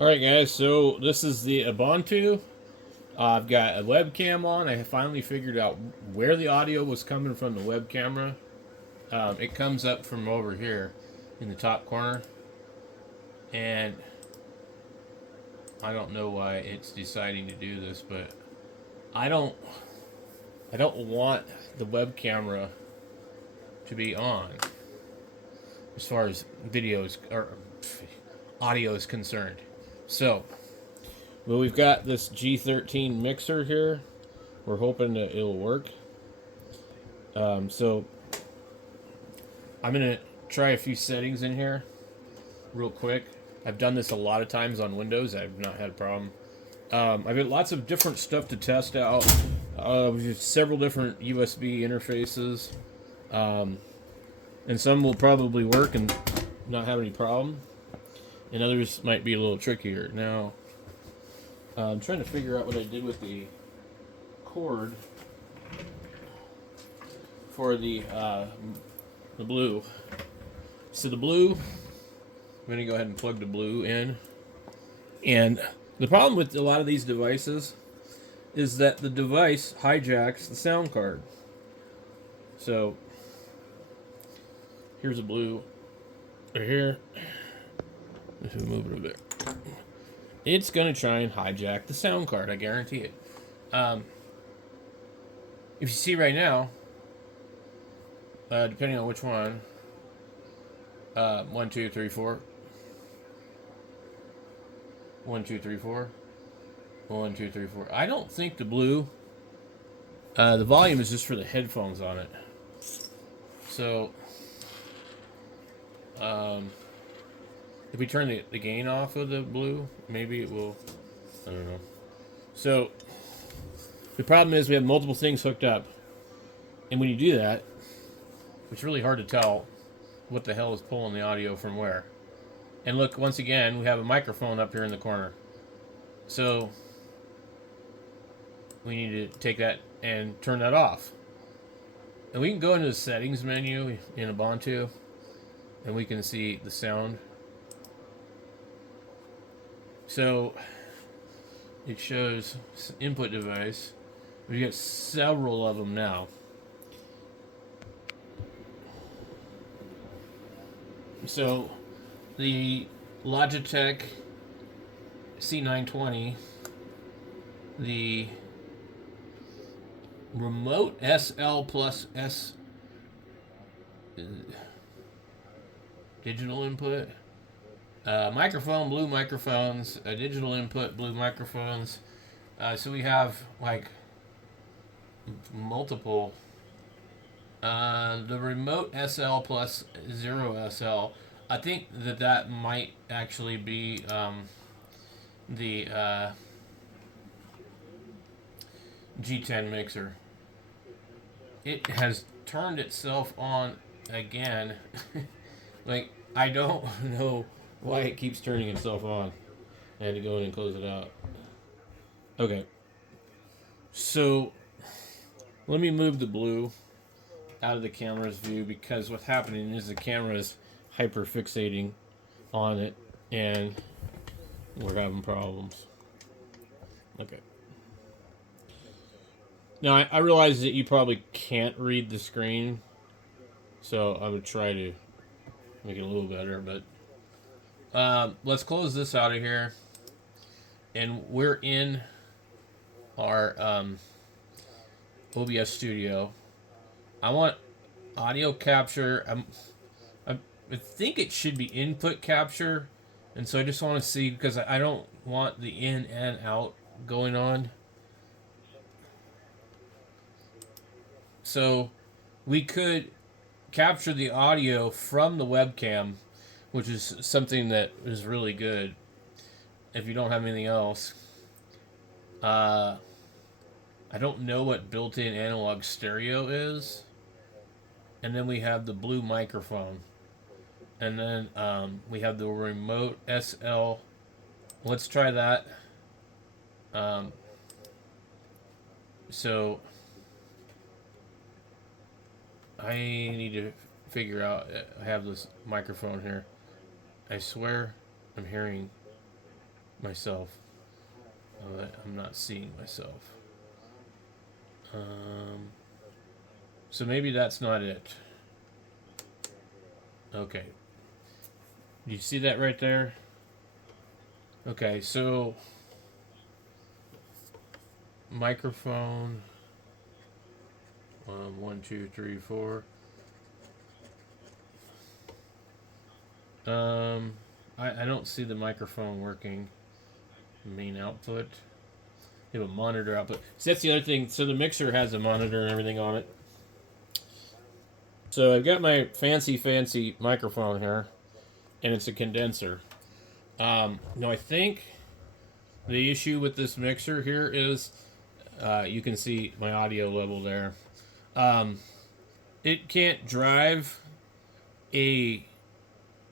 Alright guys, so this is the Ubuntu. I've got a webcam on. I finally figured out where the audio was coming from the web camera. It comes up from over here in the top corner. And I don't know why it's deciding to do this, but I don't I don't want the web camera to be on as far as videos or audio is concerned. So, well, we've got this G10 mixer here. We're hoping that it'll work. So I'm gonna try a few settings in here real quick. I've done this a lot of times on Windows. I've not had a problem. I've got lots of different stuff to test out. We have several different USB interfaces, and some will probably work and not have any problem, and others might be a little trickier. Now, I'm trying to figure out what I did with the cord for the blue. So the blue, I'm gonna go ahead and plug the blue in. And the problem with a lot of these devices is that the device hijacks the sound card. So here's a blue right here. Let's move it a bit. It's gonna try and hijack the sound card. I guarantee it. If you see right now, depending on which one, 1, 2, 3, 4. 1, 2, 3, 4. 1, 2, 3, 4. I don't think the blue. The volume is just for the headphones on it. So, if we turn the gain off of the blue, maybe it will. I don't know. So, the problem is we have multiple things hooked up, and when you do that, it's really hard to tell what the hell is pulling the audio from where. And look, once again, we have a microphone up here in the corner. So we need to take that and turn that off. And we can go into the settings menu in Ubuntu, and we can see the sound. So it shows input device. We got several of them now. So the Logitech C920, the remote SL plus S digital input, microphone, blue microphones, digital input, blue microphones. So we have like multiple. The remote SL plus 0SL, I think that might actually be the G10 mixer. It has turned itself on again. Like, I don't know why it keeps turning itself on. I had to go in and close it out. Okay. So, let me move the blue out of the camera's view, because what's happening is the camera is hyper fixating on it and we're having problems. Okay. Now I realize that you probably can't read the screen, so I'm gonna try to make it a little better, but let's close this out of here, and we're in our OBS Studio. I want audio capture. I think it should be input capture, and so I just want to see, because I don't want the in and out going on. So we could capture the audio from the webcam, which is something that is really good if you don't have anything else. I don't know what built-in analog stereo is. And then we have the blue microphone. And then we have the remote SL. Let's try that. So I need to figure out. I have this microphone here. I swear I'm hearing myself. I'm not seeing myself. So maybe that's not it. Okay. Do you see that right there? Okay, so microphone. 1, 2, 3, 4. I don't see the microphone working. Main output. You have a monitor output. So that's the other thing. So the mixer has a monitor and everything on it. So I've got my fancy microphone here, and it's a condenser. Now I think the issue with this mixer here is, you can see my audio level there. It can't drive a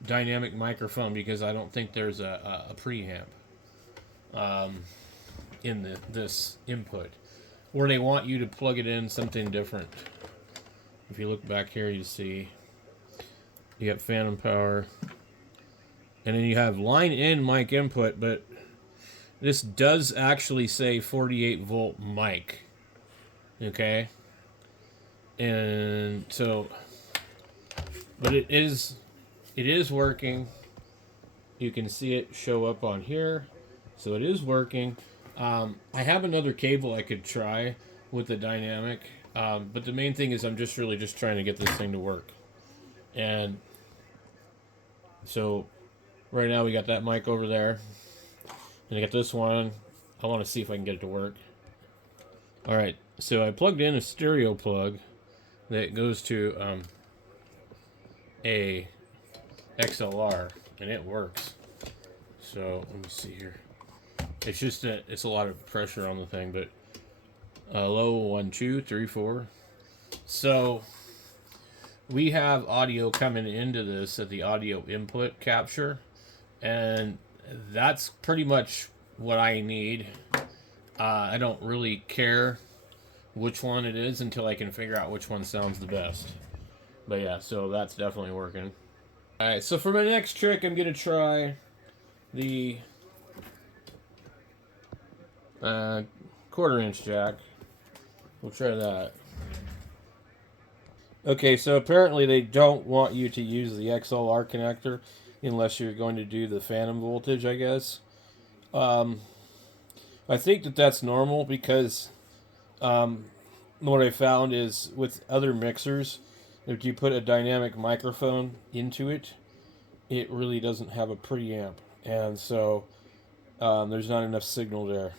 dynamic microphone because I don't think there's a preamp in this input, or they want you to plug it in something different. If you look back here, you see you got phantom power, and then you have line in mic input, but this does actually say 48 volt mic. Okay, and so, but it is working. You can see it show up on here, so it is working. I have another cable I could try with the dynamic, but the main thing is I'm just really trying to get this thing to work. And so right now we got that mic over there, and I got this one. I want to see if I can get it to work. All right, so I plugged in a stereo plug that goes to a XLR, and it works. So let me see here. It's just it's a lot of pressure on the thing, but low 1, 2, 3, 4. So we have audio coming into this at the audio input capture, and that's pretty much what I need. I don't really care which one it is until I can figure out which one sounds the best. But yeah, so that's definitely working. Alright, so for my next trick, I'm going to try the 1/4" jack. We'll try that. Okay, so apparently they don't want you to use the XLR connector unless you're going to do the phantom voltage, I guess. I think that's normal because what I found is with other mixers, if you put a dynamic microphone into it, it really doesn't have a preamp, and so there's not enough signal there.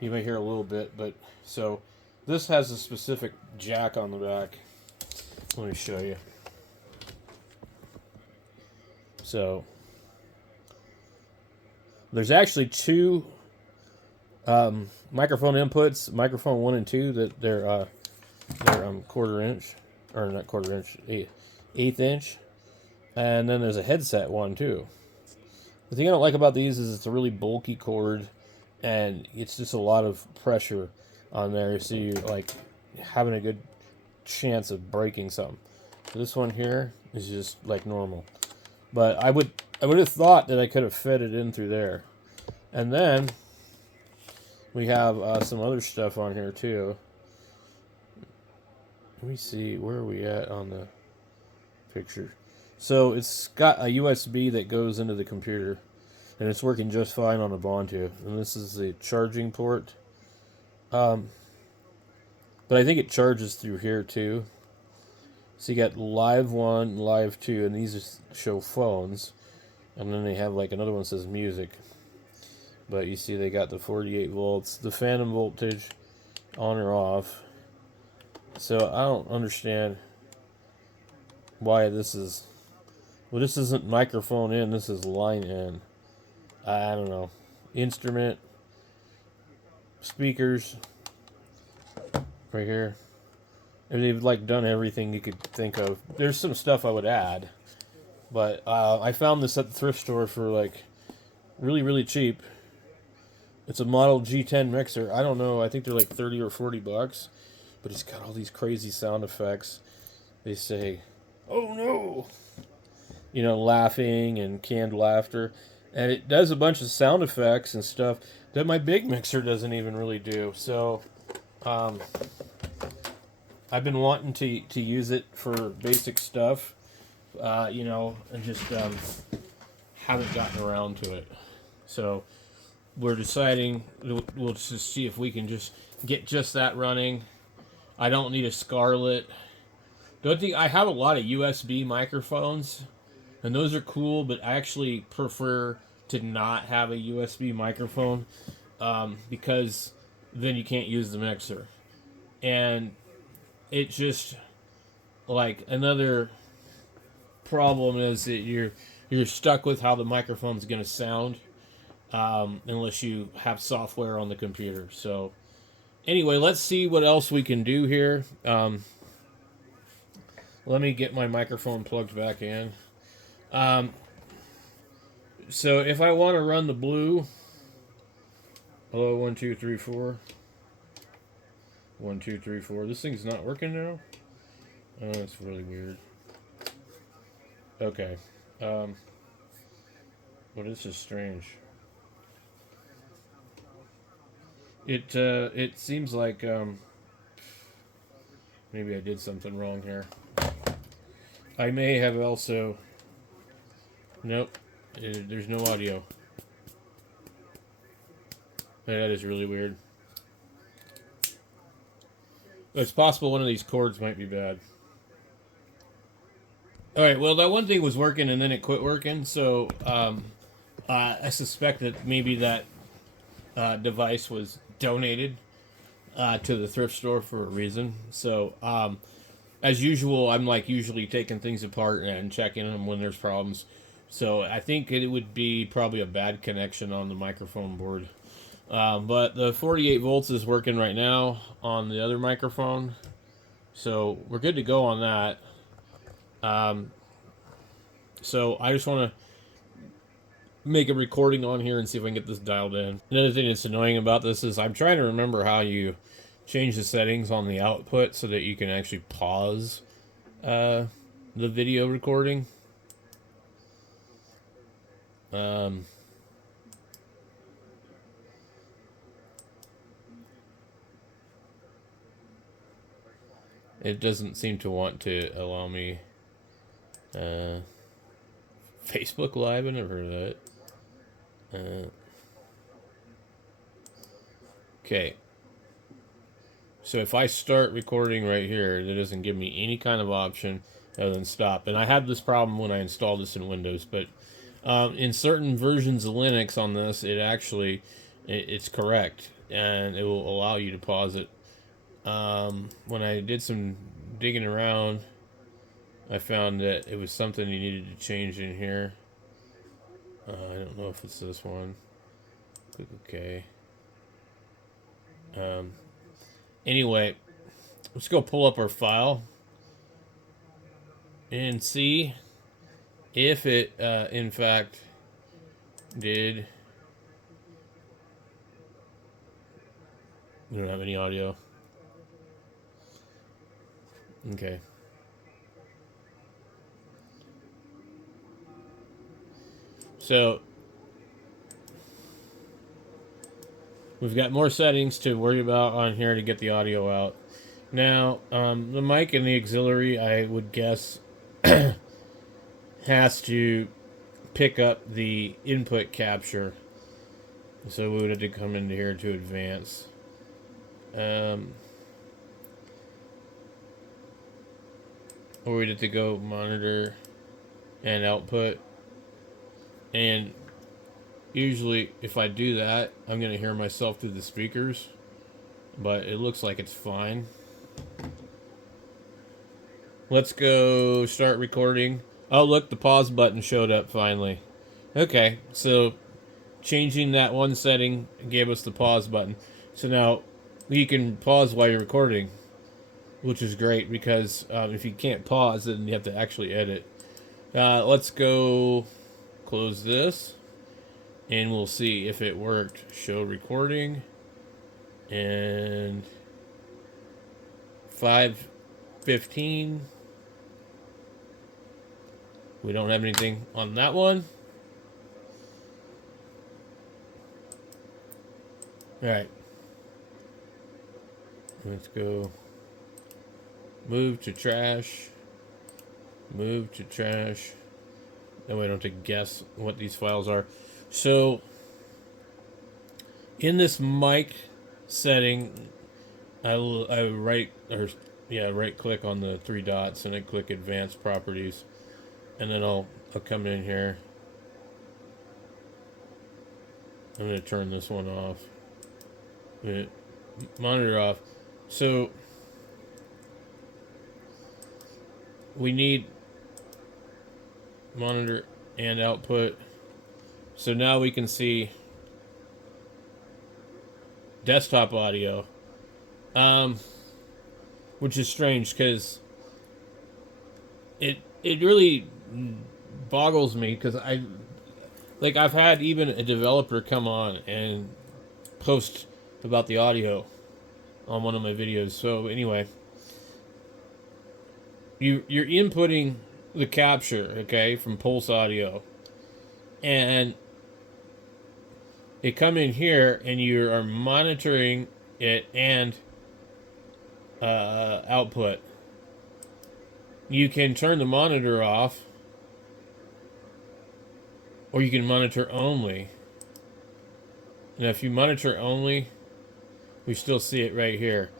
You may hear a little bit, but so this has a specific jack on the back. Let me show you. So there's actually two microphone inputs, microphone 1 and 2, that they're 1/4 inch, or not 1/4 inch, 1/8 inch, and then there's a headset one too. The thing I don't like about these is it's a really bulky cord, and it's just a lot of pressure on there, so you're like having a good chance of breaking something. So this one here is just like normal, but I would have thought that I could have fed it in through there. And then we have some other stuff on here too. Let me see, where are we at on the picture? So it's got a USB that goes into the computer, and it's working just fine on a Bantu. And this is the charging port. But I think it charges through here too. So you got live 1, live 2, and these just show phones. And then they have like another one that says music. But you see they got the 48 volts, the phantom voltage on or off. So I don't understand why this is... Well, this isn't microphone in, this is line in. I don't know. Instrument, speakers, right here. And they've like done everything you could think of. There's some stuff I would add, but I found this at the thrift store for like really cheap. It's a model G10 mixer. I don't know. I think they're like 30 or 40 bucks, but it's got all these crazy sound effects. They say, "Oh no," you know, laughing and canned laughter. And it does a bunch of sound effects and stuff that my big mixer doesn't even really do. So um, I've been wanting to use it for basic stuff, you know, and just haven't gotten around to it. So we're deciding we'll just see if we can just get just that running. I don't need a Scarlett. Don't think I have a lot of USB microphones, and those are cool, but I actually prefer to not have a USB microphone because then you can't use the mixer. And it just, like, another problem is that you're stuck with how the microphone's going to sound unless you have software on the computer. So anyway, let's see what else we can do here. Let me get my microphone plugged back in. So if I want to run the blue, hello, 1 2 3 4, 1 2 3 4. This thing's not working now. Oh, that's really weird. Okay. Well, this is strange. It seems like maybe I did something wrong here. I may have also. Nope. There's no audio. That is really weird. It's possible one of these cords might be bad. Alright, well, that one thing was working and then it quit working, so I suspect that maybe that device was donated to the thrift store for a reason. So, as usual, I'm like usually taking things apart and checking them when there's problems. So I think it would be probably a bad connection on the microphone board. But the 48 volts is working right now on the other microphone. So we're good to go on that. So I just want to make a recording on here and see if I can get this dialed in. Another thing that's annoying about this is I'm trying to remember how you change the settings on the output so that you can actually pause the video recording. It doesn't seem to want to allow me. Facebook Live, I never heard of that. Okay. So if I start recording right here, it doesn't give me any kind of option other than stop. And I had this problem when I installed this in Windows, but in certain versions of Linux on this, it actually, it's correct, and it will allow you to pause it. When I did some digging around, I found that it was something you needed to change in here. I don't know if it's this one. Click OK. Anyway, let's go pull up our file and see if it, in fact, did. We don't have any audio. Okay. So we've got more settings to worry about on here to get the audio out. Now, the mic and the auxiliary, I would guess, has to pick up the input capture. So we would have to come into here to advance. Or we'd have to go monitor and output. And usually if I do that, I'm going to hear myself through the speakers. But it looks like it's fine. Let's go start recording. Oh, look, the pause button showed up finally. Okay, so changing that one setting gave us the pause button. So now you can pause while you're recording, which is great because if you can't pause, then you have to actually edit. Let's go close this, and we'll see if it worked. Show recording, and 5:15. We don't have anything on that one. All right. Let's go. Move to trash. Move to trash. That way I don't have to guess what these files are. So in this mic setting, I right click on the three dots and I click advanced properties, and then I'll come in here. I'm gonna turn this one off. Monitor off. So we need monitor and output. So now we can see desktop audio, which is strange because it really boggles me, because I've had even a developer come on and post about the audio on one of my videos. So anyway, you're inputting the capture, okay, from Pulse Audio, and it come in here and you are monitoring it and output. You can turn the monitor off, or you can monitor only. Now if you monitor only, we still see it right here.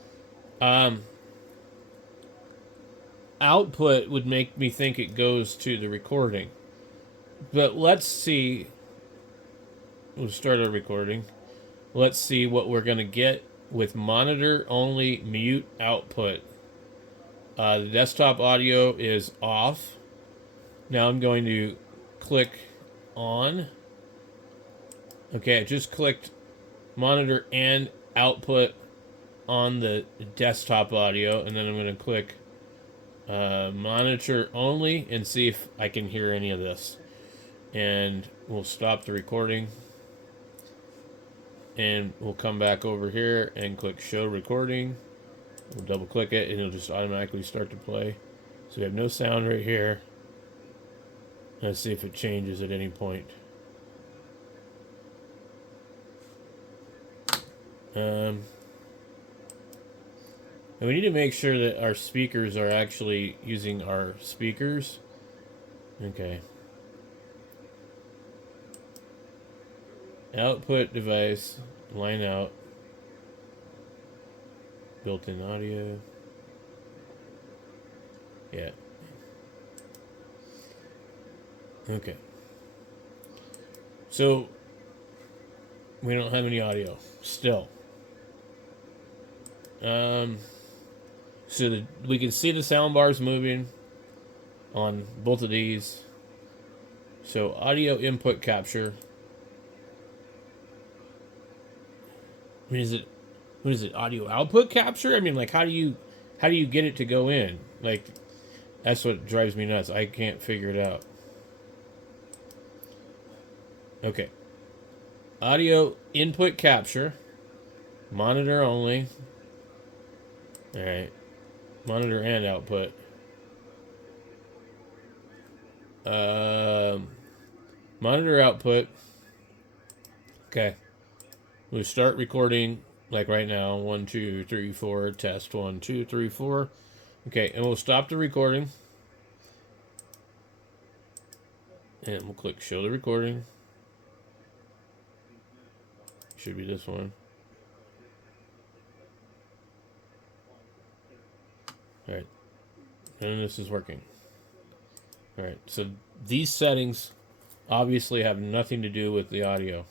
Output would make me think it goes to the recording. But let's see. We'll start our recording. Let's see what we're going to get with monitor only mute output. The desktop audio is off. Now I'm going to click on. Okay, I just clicked monitor and output on the desktop audio, and then I'm going to click monitor only and see if I can hear any of this. And we'll stop the recording, and we'll come back over here and click show recording. We'll double click it and it'll just automatically start to play. So we have no sound right here. Let's see if it changes at any point. And we need to make sure that our speakers are actually using our speakers. Okay. Output device, line out, built-in audio. Yeah. Okay. So we don't have any audio still. So we can see the sound bars moving on both of these. So audio input capture. I mean, what is it? Audio output capture? I mean, like, how do you get it to go in? Like, that's what drives me nuts. I can't figure it out. Okay. Audio input capture. Monitor only. All right. Monitor and output. Monitor output. Okay. We'll start recording like right now. 1, 2, 3, 4. Test 1, 2, 3, 4. Okay, and we'll stop the recording. And we'll click show the recording. Should be this one. Alright. And this is working. Alright, so these settings obviously have nothing to do with the audio.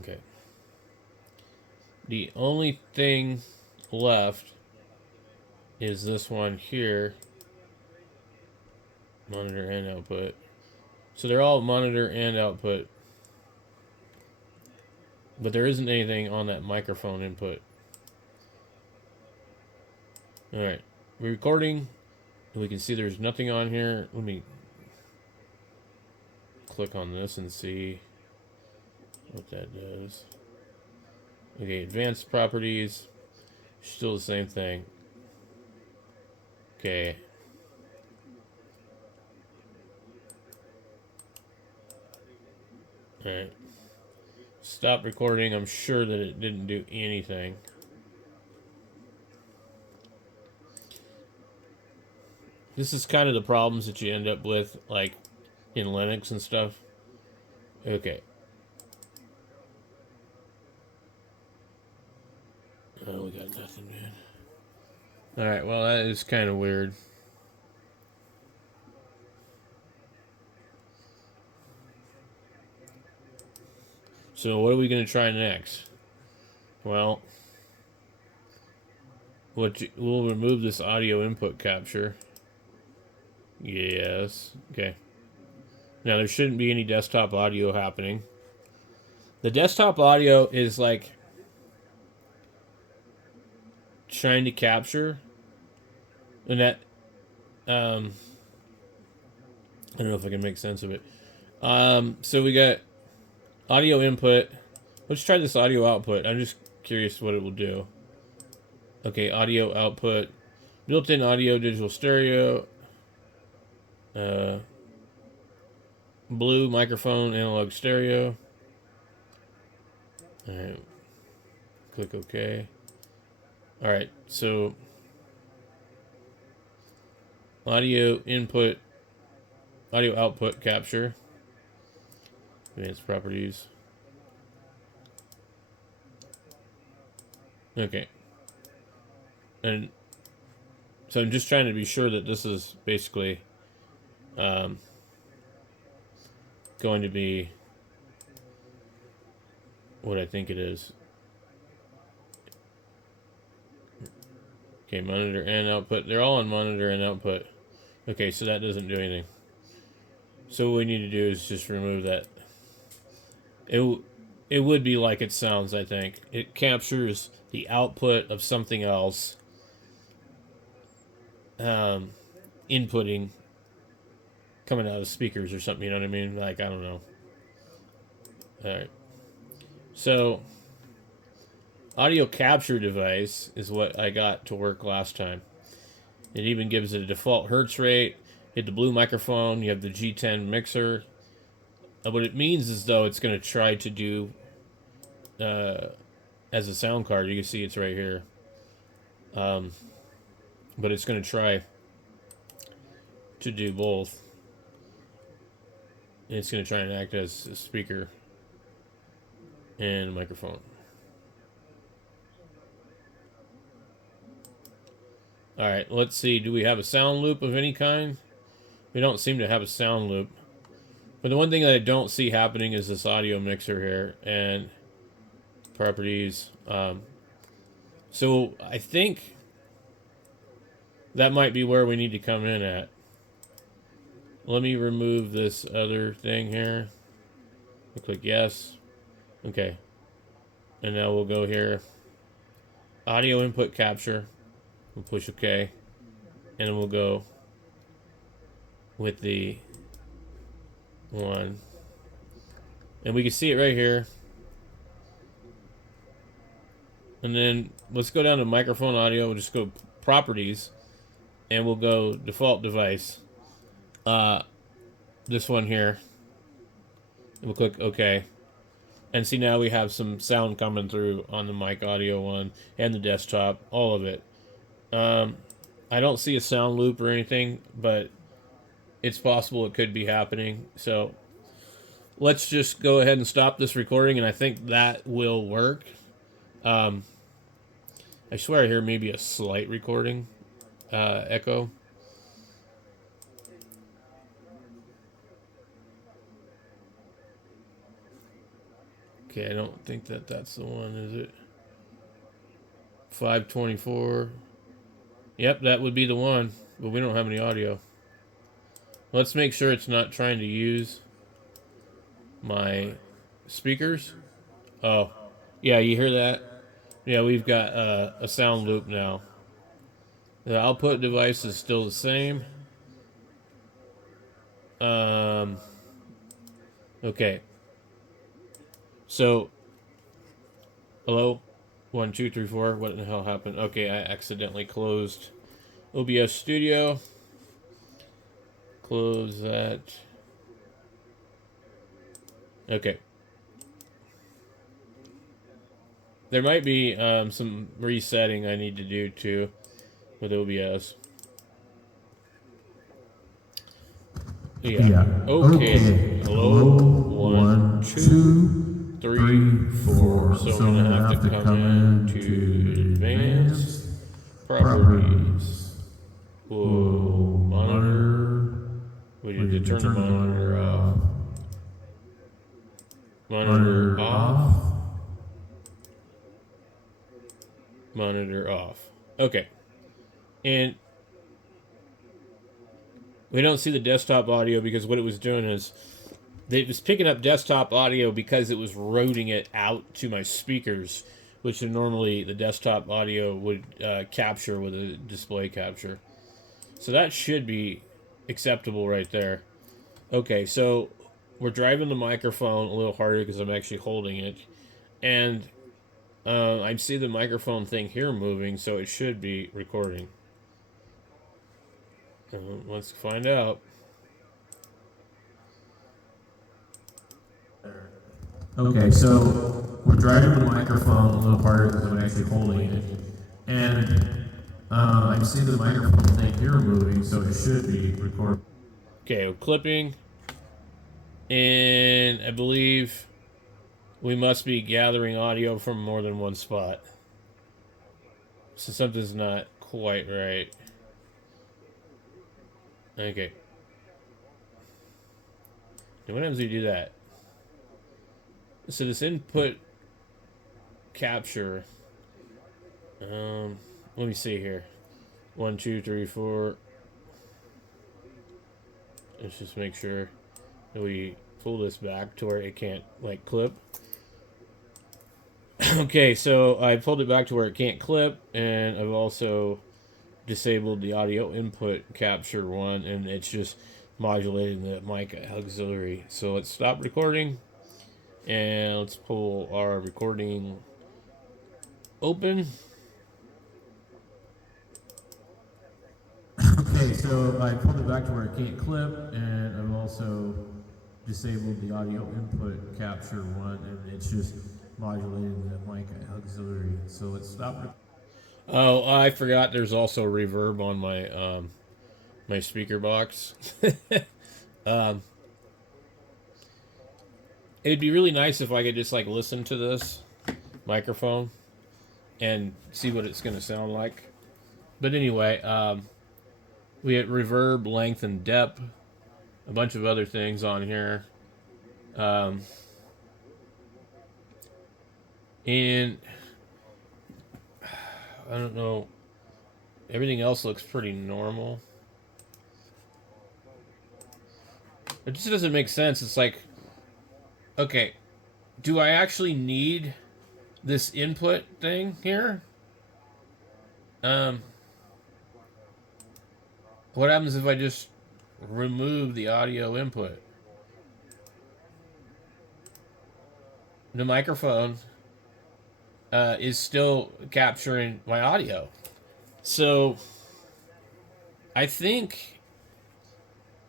Okay. The only thing left is this one here. Monitor and output. So they're all monitor and output. But there isn't anything on that microphone input. Alright. We're recording. And we can see there's nothing on here. Let me click on this and see what that does. Okay, advanced properties. Still the same thing. Okay. Alright. Stop recording. I'm sure that it didn't do anything. This is kind of the problems that you end up with, like, in Linux and stuff. Okay. Oh, we got nothing, man. Alright, well, that is kind of weird. So, what are we going to try next? Well, we'll remove this audio input capture. Yes. Okay. Now, there shouldn't be any desktop audio happening. The desktop audio is like trying to capture, and that I don't know if I can make sense of it. So we got audio input. Let's try this audio output. I'm just curious what it will do. Okay, audio output, built-in audio digital stereo, blue microphone analog stereo. All right, click OK. All right, so audio input, audio output capture, advanced properties. Okay. And so I'm just trying to be sure that this is basically going to be what I think it is. Okay, monitor and output. They're all on monitor and output. Okay, so that doesn't do anything. So what we need to do is just remove that. It would be like it sounds, I think. It captures the output of something else, inputting, coming out of speakers or something, you know what I mean? Like, I don't know. Alright. So, audio capture device is what I got to work last time. It even gives it a default hertz rate. You have the blue microphone, you have the G10 mixer. What it means is, though, it's going to try to do as a sound card. You can see it's right here. But it's going to try to do both. And it's going to try and act as a speaker and a microphone. Alright, let's see. Do we have a sound loop of any kind? We don't seem to have a sound loop. But the one thing that I don't see happening is this audio mixer here. And properties. So I think that might be where we need to come in at. Let me remove this other thing here. I'll click yes. Okay. And now we'll go here. Audio input capture. We'll push OK. And then we'll go with the one. And we can see it right here. And then let's go down to microphone audio. We'll just go properties. And we'll go default device. This one here. And we'll click OK. And see, now we have some sound coming through on the mic audio one and the desktop, all of it. I don't see a sound loop or anything, but it's possible it could be happening. So let's just go ahead and stop this recording, and I think that will work. I swear I hear maybe a slight recording echo. Okay, I don't think that that's the one, is it? 524. Yep, that would be the one, but we don't have any audio. Let's make sure it's not trying to use my speakers. Oh, yeah, you hear that? Yeah, we've got a sound loop now. The output device is still the same. Okay. So, hello? 1, 2, 3, 4. What the hell happened? Okay, I accidentally closed OBS Studio. Close that. Okay. There might be some resetting I need to do too with OBS. Yeah. Okay. Hello. 1, 2, 3, 4. So I'm gonna have to come into advanced properties. Whoa. Monitor. We need to turn the monitor off. Monitor off. Monitor off. Okay. And we don't see the desktop audio because what it was doing is it was picking up desktop audio because it was routing it out to my speakers, which normally the desktop audio would capture with a display capture. So that should be acceptable right there. Okay, so we're driving the microphone a little harder because I'm actually holding it. And I see the microphone thing here moving, so it should be recording. Let's find out. Okay, so we're driving the microphone a little harder because I'm actually holding it. And I see the microphone thing here moving, so it should be recording. Okay, we're clipping. And I believe we must be gathering audio from more than one spot. So something's not quite right. Okay. And what happens if you do that? So this input capture. Let me see here. 1, 2, 3, 4. Let's just make sure that we pull this back to where it can't like clip. Okay, so I pulled it back to where it can't clip, and I've also disabled the audio input capture one, and it's just modulating the mic auxiliary. So let's stop recording, and let's pull our recording open. Okay, so I pulled it back to where it can't clip, and I've also disabled the audio input capture one, and it's just modulating the mic auxiliary. So let's stop. Oh, I forgot. There's also reverb on my my speaker box. It'd be really nice if I could just like listen to this microphone and see what it's going to sound like. But anyway, we had reverb, length, and depth, a bunch of other things on here. And I don't know, everything else looks pretty normal. It just doesn't make sense. It's like, okay, do I actually need this input thing here? What happens if I just remove the audio input? The microphone is still capturing my audio. So I think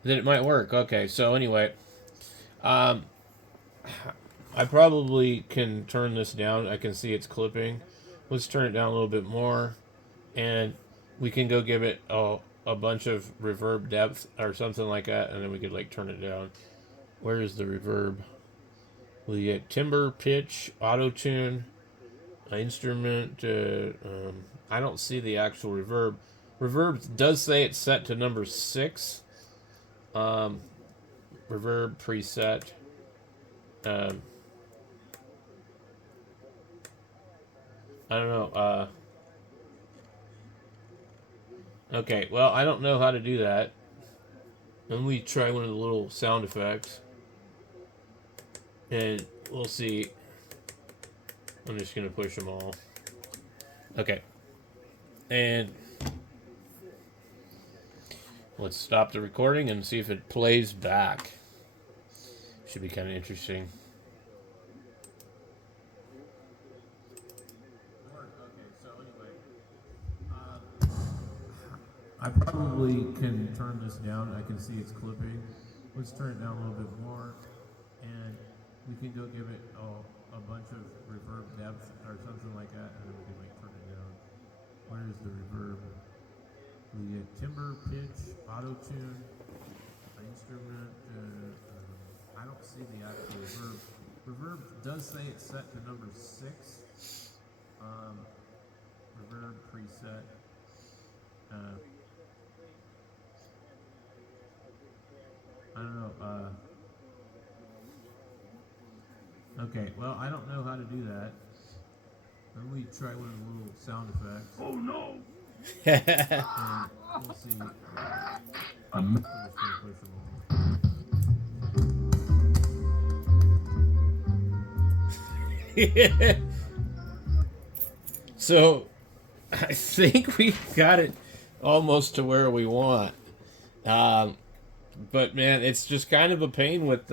that it might work. Okay, so anyway, I probably can turn this down. I can see it's clipping. Let's turn it down a little bit more, and we can go give it a bunch of reverb depth or something like that, and then we could like turn it down. Where is the reverb? We get timbre, pitch, auto tune, instrument. I don't see the actual reverb. Reverb does say it's set to number 6. Reverb preset. I don't know. Okay, well, I don't know how to do that. Let me try one of the little sound effects. And we'll see. I'm just going to push them all. Okay. And let's stop the recording and see if it plays back. Should be kind of interesting. I probably can turn this down. I can see it's clipping. Let's turn it down a little bit more, and we can go give it a bunch of reverb depth or something something like that, and then we can like turn it down. Where is the reverb? The timbre, pitch, auto tune, instrument. I don't see the actual reverb. Reverb does say it's set to number 6. Reverb preset. I don't know. Okay, well, I don't know how to do that. Let me try one of the little sound effects. Oh no! We'll see. I'm just gonna push them all. So, I think we got it almost to where we want. But man, it's just kind of a pain with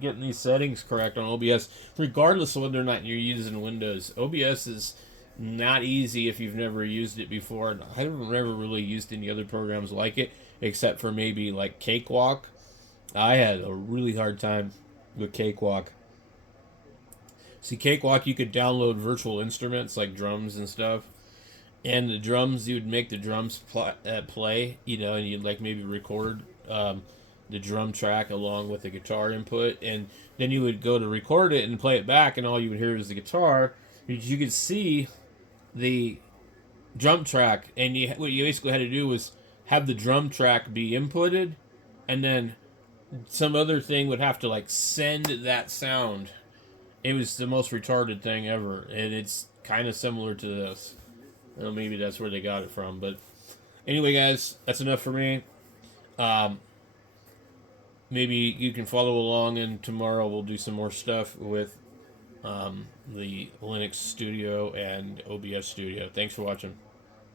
getting these settings correct on OBS, regardless of whether or not you're using Windows. OBS is not easy if you've never used it before. And I've never really used any other programs like it, except for maybe like Cakewalk. I had a really hard time with Cakewalk. See, Cakewalk, you could download virtual instruments like drums and stuff. And the drums, you would make the drums play, and you'd like maybe record the drum track along with the guitar input, and then you would go to record it and play it back, and all you would hear is the guitar. You could see the drum track, and what you basically had to do was have the drum track be inputted, and then some other thing would have to like send that sound. It was the most retarded thing ever, and it's kind of similar to this. Well, maybe that's where they got it from. But anyway, guys, that's enough for me. Maybe you can follow along, and tomorrow we'll do some more stuff with the Linux Studio and OBS Studio. Thanks for watching.